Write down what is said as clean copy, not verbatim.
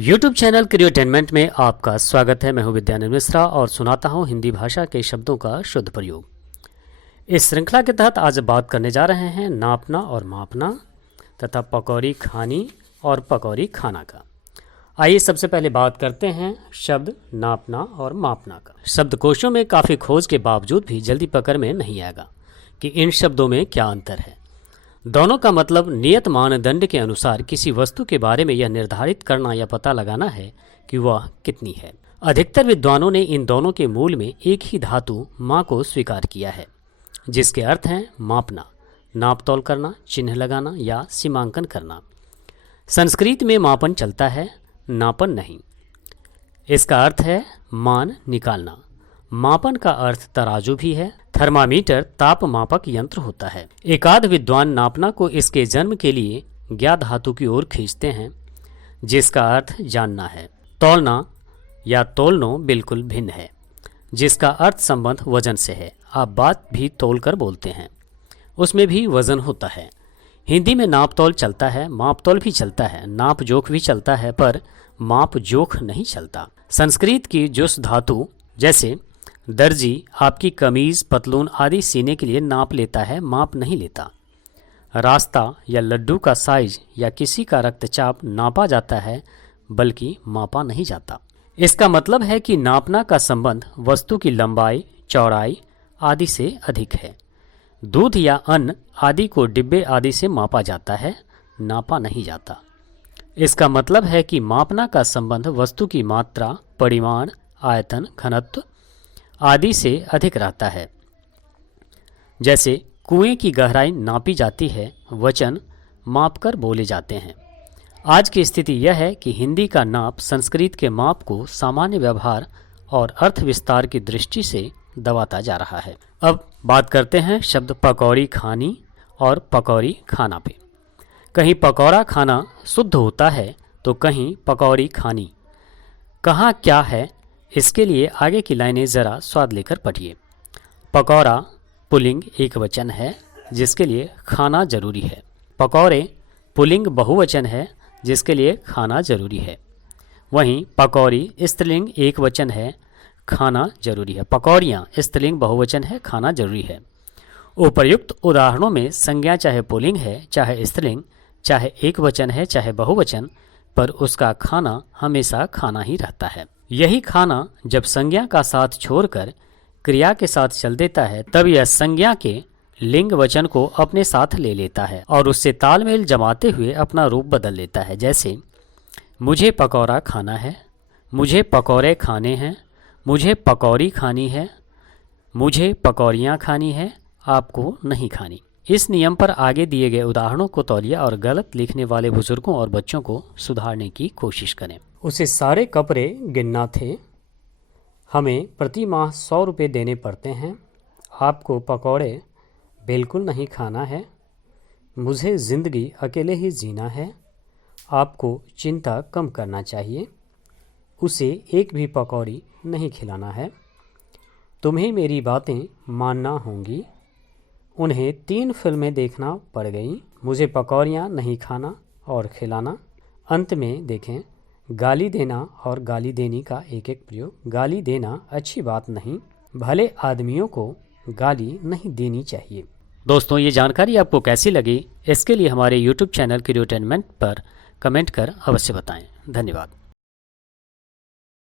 YouTube channel क्रिएटेनमेंट में आपका स्वागत है। मैं हूं विद्यानंद मिश्रा और सुनाता हूं हिंदी भाषा के शब्दों का शुद्ध प्रयोग। इस श्रृंखला के तहत आज बात करने जा रहे हैं नापना और मापना तथा पकौड़ी खानी और पकौड़ी खाना का। आइए सबसे पहले बात करते हैं शब्द नापना और मापना का। शब्दकोशों में काफ़ी खोज के बावजूद भी जल्दी पकड़ में नहीं आएगा कि इन शब्दों में क्या अंतर है। दोनों का मतलब नियत मानदंड के अनुसार किसी वस्तु के बारे में यह निर्धारित करना या पता लगाना है कि वह कितनी है। अधिकतर विद्वानों ने इन दोनों के मूल में एक ही धातु माँ को स्वीकार किया है, जिसके अर्थ हैं मापना, नाप तोल करना, चिन्ह लगाना या सीमांकन करना। संस्कृत में मापन चलता है, नापन नहीं। इसका अर्थ है मान निकालना। मापन का अर्थ तराजू भी है। थर्मामीटर ताप मापक यंत्र होता है। एकाध विद्वान नापना को इसके जन्म के लिए ज्ञा धातु की ओर खींचते हैं, जिसका अर्थ जानना है। तौलना या तोलनो बिल्कुल भिन्न है, जिसका अर्थ संबंध वजन से है। आप बात भी तोल कर बोलते हैं, उसमें भी वजन होता है। हिंदी में नाप तोल चलता है, माप तोल भी चलता है, नाप जोख भी चलता है, पर माप जोख नहीं चलता। संस्कृत की जुस धातु जैसे दर्जी आपकी कमीज पतलून आदि सीने के लिए नाप लेता है, माप नहीं लेता। रास्ता या लड्डू का साइज या किसी का रक्तचाप नापा जाता है, बल्कि मापा नहीं जाता। इसका मतलब है कि नापना का संबंध वस्तु की लंबाई चौड़ाई आदि से अधिक है। दूध या अन्न आदि को डिब्बे आदि से मापा जाता है, नापा नहीं जाता। इसका मतलब है कि मापना का संबंध वस्तु की मात्रा, परिमाण, आयतन, घनत्व आदि से अधिक रहता है। जैसे कुएं की गहराई नापी जाती है, वचन मापकर बोले जाते हैं। आज की स्थिति यह है कि हिंदी का नाप संस्कृत के माप को सामान्य व्यवहार और अर्थ विस्तार की दृष्टि से दबाता जा रहा है। अब बात करते हैं शब्द पकौड़ी खानी और पकौड़ी खाना पे। कहीं पकौड़ा खाना शुद्ध होता है तो कहीं पकौड़ी खानी। कहाँ क्या है, इसके लिए आगे की लाइनें ज़रा स्वाद लेकर पढ़िए। पकौड़ा पुल्लिंग एक वचन है, जिसके लिए खाना जरूरी है। पकौड़े पुल्लिंग बहुवचन है, जिसके लिए खाना जरूरी है। वहीं पकौड़ी स्त्रीलिंग एक वचन है, खाना जरूरी है। पकौड़ियाँ स्त्रीलिंग बहुवचन है, खाना जरूरी है। उपर्युक्त उदाहरणों में संज्ञा चाहे पुल्लिंग है चाहे स्त्रीलिंग, चाहे एक वचन है चाहे बहुवचन, पर उसका खाना हमेशा खाना ही रहता है। यही खाना जब संज्ञा का साथ छोड़कर क्रिया के साथ चल देता है, तब यह संज्ञा के लिंग वचन को अपने साथ ले लेता है और उससे तालमेल जमाते हुए अपना रूप बदल लेता है। जैसे मुझे पकौड़ा खाना है, मुझे पकौड़े खाने हैं, मुझे पकौड़ी खानी है, मुझे पकौड़ियाँ खानी है, आपको नहीं खानी। इस नियम पर आगे दिए गए उदाहरणों को तौलिए और गलत लिखने वाले बुजुर्गों और बच्चों को सुधारने की कोशिश करें। उसे सारे कपड़े गिनना थे, हमें प्रति माह 100 रुपये देने पड़ते हैं। आपको पकौड़े बिल्कुल नहीं खाना है, मुझे ज़िंदगी अकेले ही जीना है, आपको चिंता कम करना चाहिए, उसे एक भी पकौड़ी नहीं खिलाना है, तुम्हें मेरी बातें मानना होंगी, उन्हें 3 फिल्में देखना पड़ गईं, मुझे पकौड़ियाँ नहीं खाना और खिलाना। अंत में देखें गाली देना और गाली देनी का एक एक प्रयोग। गाली देना अच्छी बात नहीं, भले आदमियों को गाली नहीं देनी चाहिए। दोस्तों, ये जानकारी आपको कैसी लगी, इसके लिए हमारे YouTube चैनल क्रिएटेनमेंट पर कमेंट कर अवश्य बताएं। धन्यवाद।